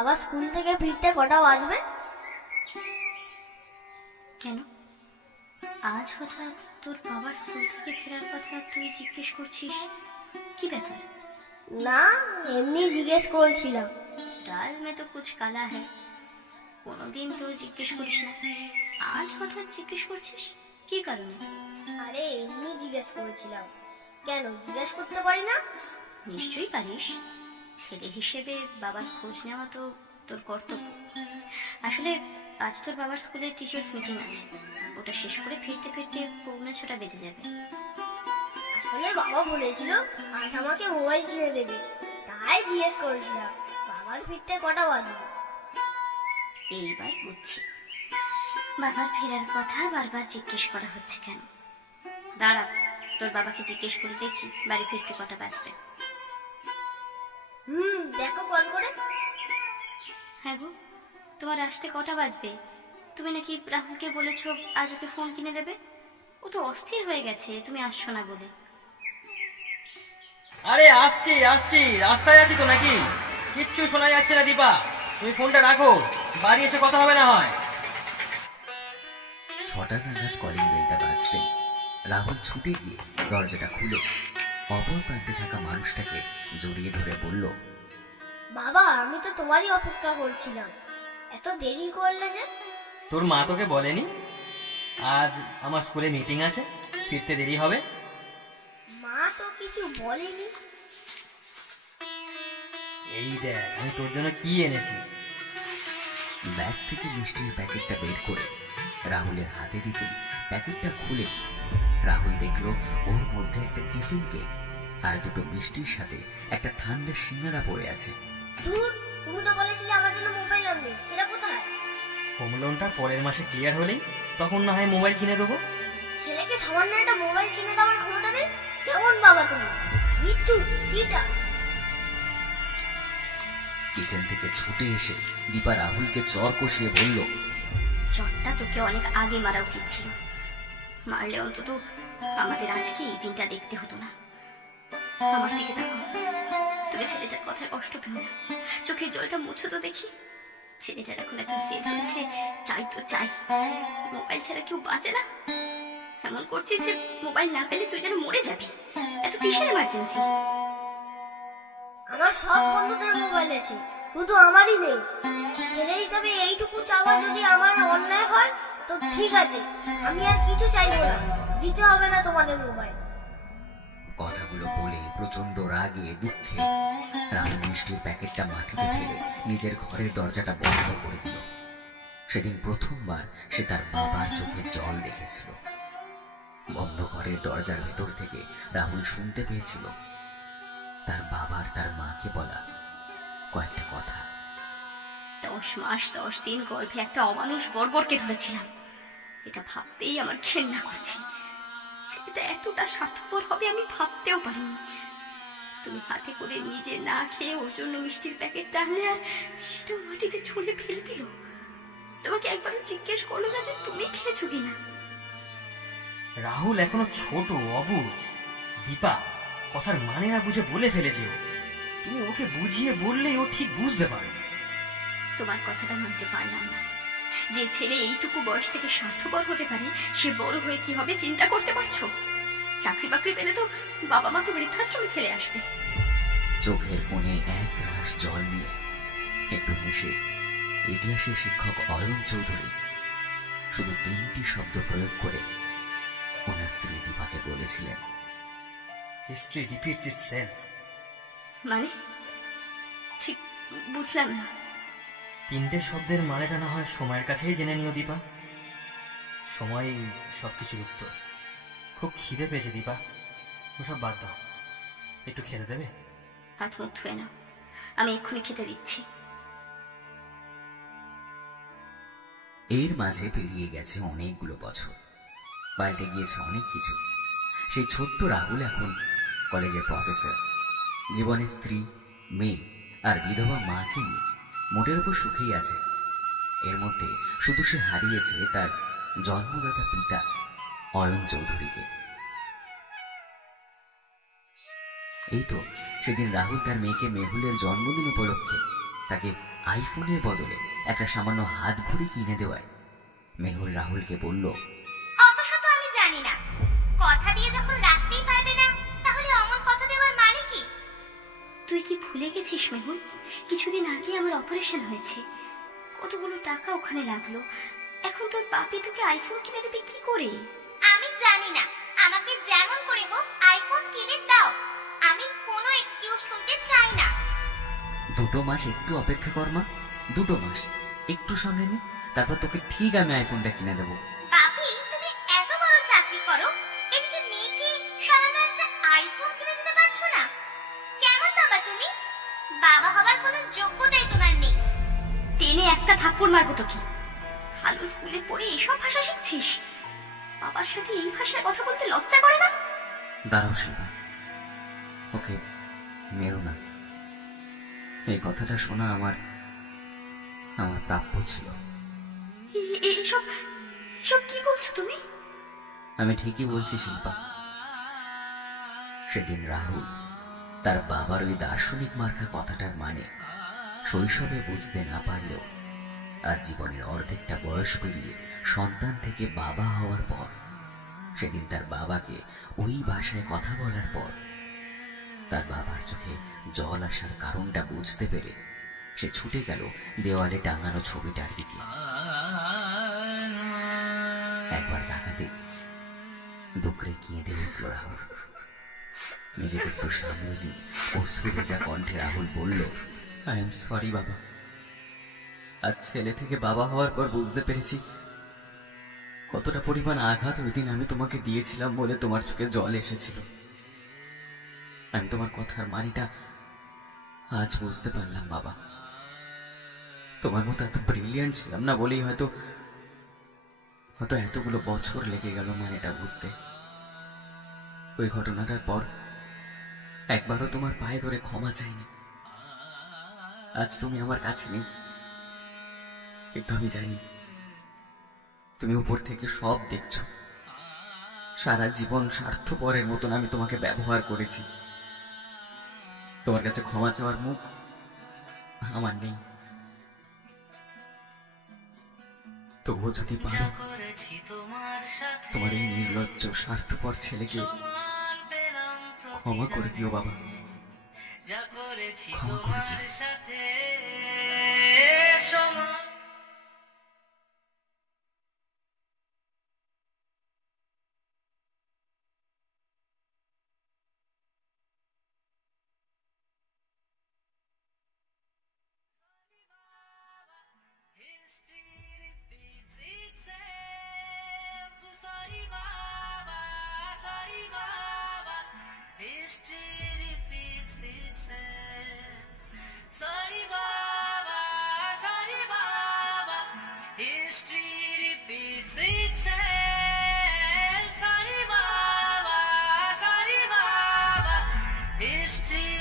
বাবা স্কুল থেকে ফিরতে কটা বাজবে? কেন আজ হঠাৎ তোর বাবার স্কুল থেকে ফেরার কথা তুই জিজ্ঞেস করছিস? কি ব্যাপার? না, এমনি জিজ্ঞেস করছিলাম। ডাল মে তো কুছ কালা হ্যায়। কোনোদিন তো জিজ্ঞেস করিস না, আজ হঠাৎ জিজ্ঞেস করছিস কি কারণে? আরে এমনি জিজ্ঞেস করছিলাম। কেন জিজ্ঞেস করতে পারি না? নিশ্চয়ই পারিস, ছেলে হিসেবে বাবার খোঁজ নেওয়া তো তোর কর্তব্য। আসলে আজ তোর বাবার স্কুলে টিচার্স মিটিং আছে, ওটা শেষ করে ফিরতে ফিরতে 6:45 বেজে যাবে। আসলে বাবা বলেছিল আজ আমাকে মোবাইল কিনে দেবে, তাই জিজ্ঞেস করেছিলাম বাবার ফিরতে কটা বাজবে। এইবার বুঝছি বাবার ফেরার কথা বারবার জিজ্ঞেস করা হচ্ছে কেন। দাঁড়া, তোর বাবাকে জিজ্ঞেস করে দেখি বাড়ি ফিরতে কটা বাজবে। দেখো কল করে। হ্যাঁ গো, তোমার আসতে কটা বাজবে? তুমি নাকি রাহুলকে বলেছো আজ ওকে ফোন কিনে দেবে। ও তো অস্থির হয়ে গেছে তুমি আসছো না বলে। আরে আসছি আসছি, রাস্তায় আছি তো নাকি? কিচ্ছু শোনা যাচ্ছে না দীপা, তুমি ফোনটা রাখো, বাড়ি এসে কথা হবে না হয়। 6টা নাগাদ কলিং বেলটা বাজবে। রাহুল ছুটে গিয়ে দরজাটা খুলে অপর প্রান্তে থাকা মানুষটাকে জড়িয়ে ধরে বলল, বাবা, আমি তো তোমারই অপেক্ষা করছিলাম, এত দেরি করলে যে? তোর মা তোকে বলেনি আজ আমার স্কুলে মিটিং আছে, ফিরতে দেরি হবে? মা তো কিছু বলেনি। এই দেখ আমি তোর জন্য কি এনেছি। ব্যাগ থেকে মিষ্টির প্যাকেটটা বের করে রাহুলের হাতে দিতেই প্যাকেটটা খুলে রাহুল দেখলো ওর মধ্যে একটা টিফিন কেক আর দুটো মিষ্টির সাথে একটা ঠান্ডা সিঙ্গারা পড়ে আছে। দূর, তুমি তো বলেছিলে আমার জন্য মোবাইল আনবে, সেটা কোথায়? হোম লোনটা পরের মাসে ক্লিয়ার হলেই তখন না হয় মোবাইল কিনে দেবো। ছেলেকে সামান্য একটা মোবাইল কিনে দেওয়ার ক্ষমতা নেই? কেমন বাবা তুমি? মৃত্যু চিটা। কিচেন থেকে ছুটে এসে দীপা রাহুলকে চর কষিয়ে বলল, চটটা তোকে অনেক আগে মারা উচিত ছিল, মারলে অন্তত আমাদের আজকে এই দিনটা দেখতে হতো না। আমার দিকে দেখো, তুমি ছেলেটার কথায় কষ্ট পেও না, চোখের জলটা মুছো তো দেখি। ছেলেটার এখন এত জেদ হয়েছে, চাই তো চাই, মোবাইল ছাড়া কেউ বাঁচে না। এমন করছিস যে মোবাইল না পেলে তুই যেন মরে যাবি। এত কিসের এমার্জেন্সি? আমার সব বন্ধুদের মোবাইল আছে, শুধু আমারই নেই। ছেলে হিসাবে এইটুকু চাওয়া যদি আমার অন্যায় হয় তো ঠিক আছে, আমি আর কিছু চাইবো না, দিতে হবে না তোমাদের মোবাইল। কথাগুলো বলে প্রচন্ড রাগে দুঃখে রাহুল মিষ্টির প্যাকেটটা মাটিতে ফেলে নিজের ঘরের দরজাটা বন্ধ করে দিল। সেদিন প্রথমবার সে তার বাবার চোখে জল দেখেছিল। বন্ধ ঘরের দরজার ভেতর থেকে রাহুল শুনতে পেয়েছিল তার বাবার তার মাকে বলা কয়েকটা কথা। 10 মাস 10 দিন গর্ভে একটা অমানুষ বর্বরকে ধরেছিলাম, এটা ভাবতেই আমার ঘেন্না করছে। ছেলেটা এতটা স্বার্থপর হবে আমি ভাবতেও পারিনি। তুমি হাতে করে নিজে না খেয়ে ওর জন্য মিষ্টির প্যাকেটটা আনলে আর সেটা মাটিতে ছুঁড়ে ফেলে দিল। তোমাকে একবার জিজ্ঞেস করলো না যে তুমি খেয়েছো কিনা? রাহুল এখনো ছোট অবুঝ, দীপা কথার মানে না বুঝে বলে ফেলেছে ও। তুমি ওকে বুঝিয়ে বললেই ও ঠিক বুঝতে পারে। তোমার কথাটা মানতে পারলাম না। যে ছেলে এইটুকু বয়স থেকে স্বার্থপর হতে পারে সে বড় হয়ে কি হবে চিন্তা করতে পারছো? চাকরি বাকরি পেলে তো বাবা মাকে বৃদ্ধাশ্রমে ফেলে আসবে। চোখের কোণে এক গ্লাস জল নিয়ে একটু হেসে ইতিহাসের শিক্ষক অয়ন চৌধুরী শুধু 3টি শব্দ প্রয়োগ করে ওনার স্ত্রী দীপাকে বলেছিলেন, হিস্ট্রি রিপিটস ইটসেলফ। মানে ঠিক বুঝলাম না। 3টে শব্দের মানেটা না হয় সময়ের কাছেই জেনে নিও দীপা, সময় সবকিছুর উত্তর। খুব খিদে পেয়েছে দীপা, ওসব বাদ দাও, একটু খেতে দেবে? হাত মুখ ধুয়ে নাও, আমি এক্ষুনি খেতে দিচ্ছি। এর মাঝে পেরিয়ে গেছে অনেকগুলো বছর, পাল্টে গিয়েছে অনেক কিছু। সেই ছোট্ট রাহুল এখন কলেজের প্রফেসর, জীবনে স্ত্রী, মেয়ে আর বিধবা মাকে নিয়ে মোটের উপর সুখেই আছে। এর মধ্যে শুধু সে হারিয়েছে তার জন্মদাতা পিতা অয়ন চৌধুরীকে। এই তো সেদিন রাহুল তার মেয়েকে মেহুলের জন্মদিন উপলক্ষে তাকে আইফোনের বদলে একটা সামান্য হাত ঘড়ি কিনে দেওয়ায় মেহুল রাহুলকে বলল, অত শত আমি জানি না। কথা দিয়ে যখন রাখতেই পারবে না, তাহলে অমন কথা দেওয়ার মানে কি? তুই কি ভুলে গেছিস মেহুল? কিছুদিন আগে আমার অপারেশন হয়েছে, কতগুলো টাকা ওখানে লাগলো। এখন তোর বাপি তোকে আইফোন কিনে দেবে কি করে? আমি জানি না, আমাকে যেমন করে হোক আইফোন কিনে দাও। আমি কোনো এক্সকিউজ শুনতে চাই না। 2 মাস একটু অপেক্ষা কর মা, 2 মাস একটু সামনে নে, তারপর তোকে ঠিক আমি আইফোনটা কিনে দেবো। বাপি, তুমি এত বড় চাকরি করো, এদিকে মেয়েকে সামান্য একটা আইফোন কিনে দিতে পারছো না? কেমন বাবা তুমি? বাবা হবার কোনো যোগ্যতাই তোমার নেই। টেনে একটা থাপ্পড় মারবো তোকে। ভালো স্কুলে পড়ে এসব ভাষা শিখছিস? বাবার সাথে এই ভাষায় কথা বলতে লজ্জা করে না? দাঁড়াও শিল্পা, ওকে মেরো না। এই কথাটা শোনা আমার প্রাপ্য ছিল। এসব এসব কি বলছো তুমি? আমি ঠিকই বলছি শিল্পা। সেদিন রাহুল তার বাবার ওই দার্শনিক মার্কা কথাটার মানে শৈশবে বুঝতে না পারলেও আজ জীবনের অর্ধেকটা বয়স পেরিয়ে সন্তান থেকে বাবা হওয়ার পর, সেদিন তার বাবাকে ওই ভাষায় কথা বলার পর তার বাবার চোখে জল আসার কারণটা বুঝতে পেরে সে ছুটে গেল দেওয়ালে টাঙানো ছবিটার দিকে। একবার তাকাতে ডুকরে কেঁদে উঠল রাহুল। নিজেকে একটু সামলে নিয়ে অশ্রু ভেজা কণ্ঠে রাহুল বলল, আই এম সরি বাবা। আজ ছেলে থেকে বাবা হওয়ার পর বুঝতে পেরেছি কতটা পরিমাণ আঘাত ওই দিন আমি তোমাকে দিয়েছিলাম বলে তোমার চোখে জল এসেছিল। আমি তোমার কথার মানিটা আজ বুঝতে পারলাম বাবা। তোমার মতো এত ব্রিলিয়ান্ট ছিলাম না বলেই হয়তো এতগুলো বছর লেগে গেল মানেটা বুঝতে। ওই ঘটনাটার পর একবারও তোমার পায়ে ধরে ক্ষমা চাইনি। আজ তুমি আমার কাছে নেই, কিন্তু আমি জানি তুমি উপর থেকে সব দেখছো। সারা জীবন স্বার্থপরের মতন আমি তোমাকে ব্যবহার করেছি। তোমার কাছে ক্ষমা চাওয়ার মুখ আমার নেই। তবুও যদি পারো তোমার এই নির্লজ্জ স্বার্থপর ছেলেকে ক্ষমা করে দিও বাবা, ক্ষমা করে দিও। History